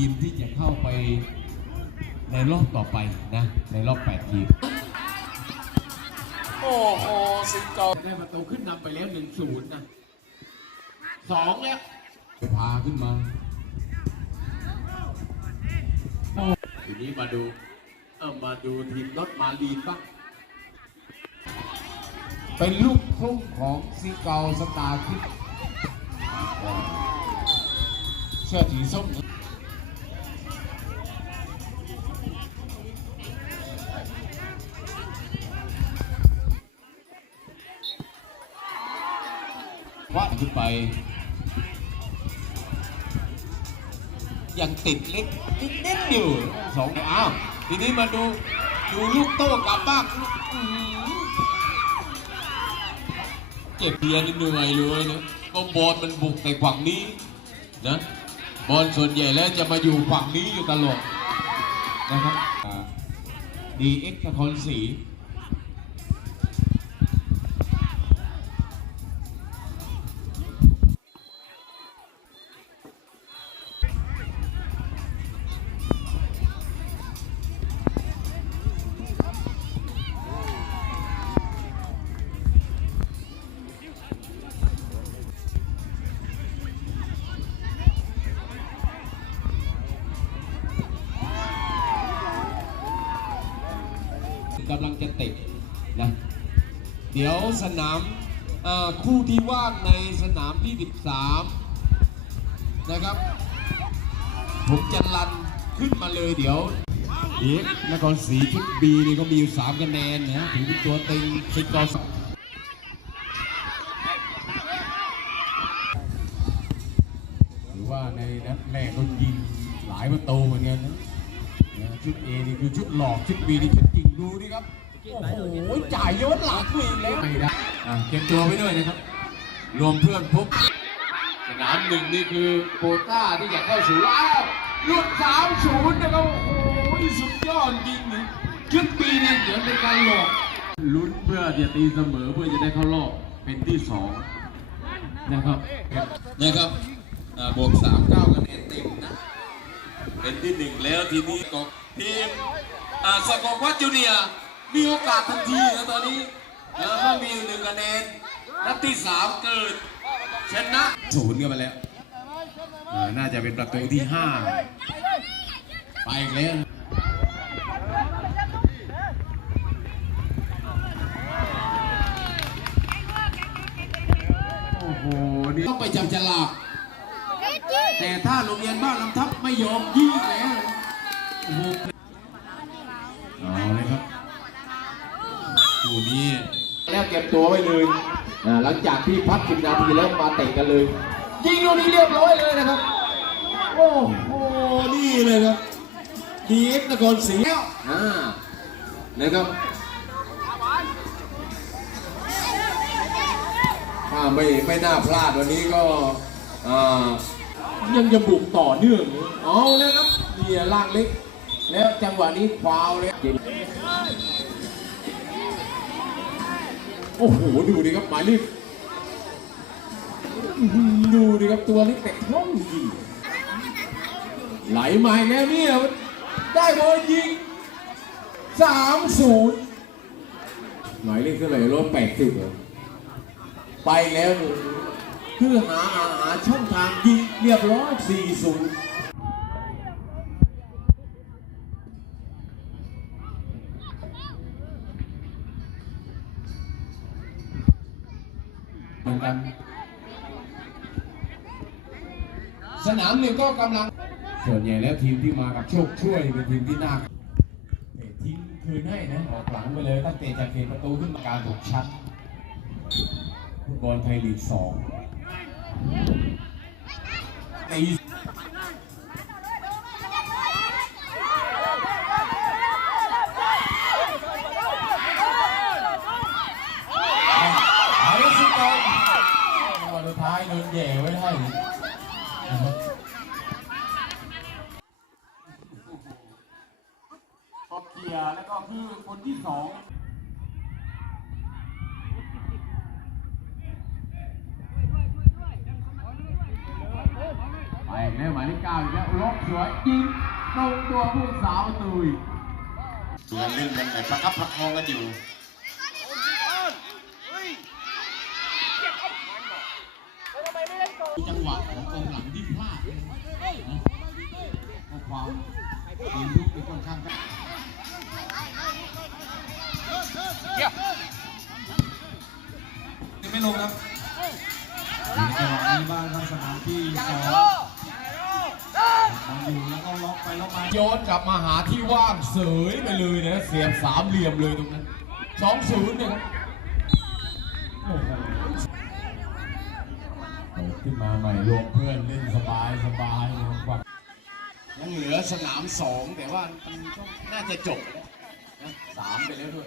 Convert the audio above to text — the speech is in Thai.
ทีมที่จะเข้าไปในรอบต่อไปนะ ในรอบ 8 ทีม โอ้โหสิงเกาได้ประตูขึ้นนำไปแล้วหนึ่งศูนย์นะสองแล้วพาขึ้นมาทีนี้มาดูเออมาดูทีมรถมาลีนบ้างเป็นลูกทุ่งของซีเกาสตาร์คิดเสื้อสีส้ม ขึ้นไป ยังติดเล็กนิดๆอยู่สองอ้าวทีนี้มาดูดูลูกโต้กลับบ้างเก็บเพียนเหนื่อยเลยนะก็บอลมันบุกในฝั่งนี้นะบอลส่วนใหญ่แล้วจะมาอยู่ฝั่งนี้อยู่ตลอดนะครับดีเอ็กซ์ครศรี กำลังจะเตะนะ เดี๋ยวสนามคู่ที่ว่างในสนามที่ 13 นะครับ ผมจะลันขึ้นมาเลยเดี๋ยวเอกนครศรีชุดบีนี่ก็มีอยู่3คะแนนนะถึงเป็นตัวเต็งซิกอสหรือว่าในนัดแรกก็ยิงหลายประตูเหมือนกันนะ ชุด A นี่คือชุดหลอกชุด B นี่ชุดจริงดูดิครับ โอ้โหจ่ายย้อนหลังตัวเองแล้วไม่ได้อะเก็บตัวไว้ด้วยนะครับ รวมเพื่อนพบสนามหนึ่งนี่คือโควต้าที่จะเข้าสู่อ้าวลูกสามศูนย์นะครับ โอ้โหสุดยอดจริงเลยชุดปีนี่เหมือนเป็นการหลอกลุ้นเพื่อจะตีเสมอเพื่อจะได้เข้ารอบเป็นที่สองนะครับนะครับอ่าบวกสามเก้าคะแนนเต็มนะ เป็นที่หนึ่งแล้วทีนี้ก็ ทีมาสกอวัตจูเนียมีโอกาสทันทีนะตอนนี้แล้วก็มีหนึ่งคะแนนนัดที่สามเกิดชนะศูนย์กันไปแล้วน่าจะเป็นประตูที่ห้าไปอีกแล้วโอ้โหนี่ต้องไปจับฉลากแต่ถ้าโรงเรียนบ้านลำทับไม่ยอมยิงแล้ว โอ้โหเอาเลยครับคู่นี้แล้วเก็บตัวไว้เลยอ่าหลังจากที่พักสิบนาทีแล้วมาเตะกันเลย ยิงลูกนี้เรียบร้อยเลยนะครับ โอ้โห นี่เลยครับดีเอ็กนครศรีอ่านะครับถ้าไม่ไม่น่าพลาดวันนี้ก็อ่ายังจะบุกต่อเนื่องเลยเอาแล้วครับนี่ล่างเล็ก แล้วจังหวะนี้ฟาวล์เลยโอ้โห ดูดิครับหมายเลขอื้อหือดูดิครับตัวเล็กแต่คล่องจริงไหลมาอีกแล้วเนี่ยได้บอลยิงสามศูนย์หมายเลขเท่าไหร่รถแปดสิบเหรอไปแล้วเนี่ยเพื่อหาหาหาช่องทางยิงเรียบร้อยสี่ศูนย์ มือนกัน สนามหนึ่งก็กำลัง ส่วนใหญ่แล้วทีมที่มากับโชคช่วยเป็นทีมที่น่าเตะทิ้งคืนให้นะออกหลังไปเลยตั้งแต่จากเขตประตูขึ้นมาการถูกชัดฟุตบอลไทยลีกสองตี เอาละสิก่อนวันสุด ท้ายโดนแย่ไว้ได้นะครับเคลียร์แล้วก็คือคนที่สองไปแล้วหมายเลขเก้าอีกแล้วล็อกสวยยิงตรงตัวผู้สาวตุยเรื่องเรื่องกันแต่ประคับประคองกันอยู่ จังหวะของกองหลังที่พลาดนะเพราะความทีมลุกเป็นค่อนข้างไม่ลงครับจังหวะนี้บ้างครับสนามที่สองมาอยู่แล้วก็ล็อกไปล็อกมาย้อนกลับมาหาที่ว่างเสยไปเลยนะเสียบสามเหลี่ยมเลยตรงนั้นสองศูนย์เนี่ยครับโอ้โห ขึ้นมาใหม่รวมเพื่อนเล่นสบายสบายนะครับยังเหลือสนามสองแต่ว่ามันก็น่าจะจบแล้วนะสามไปแล้วด้วย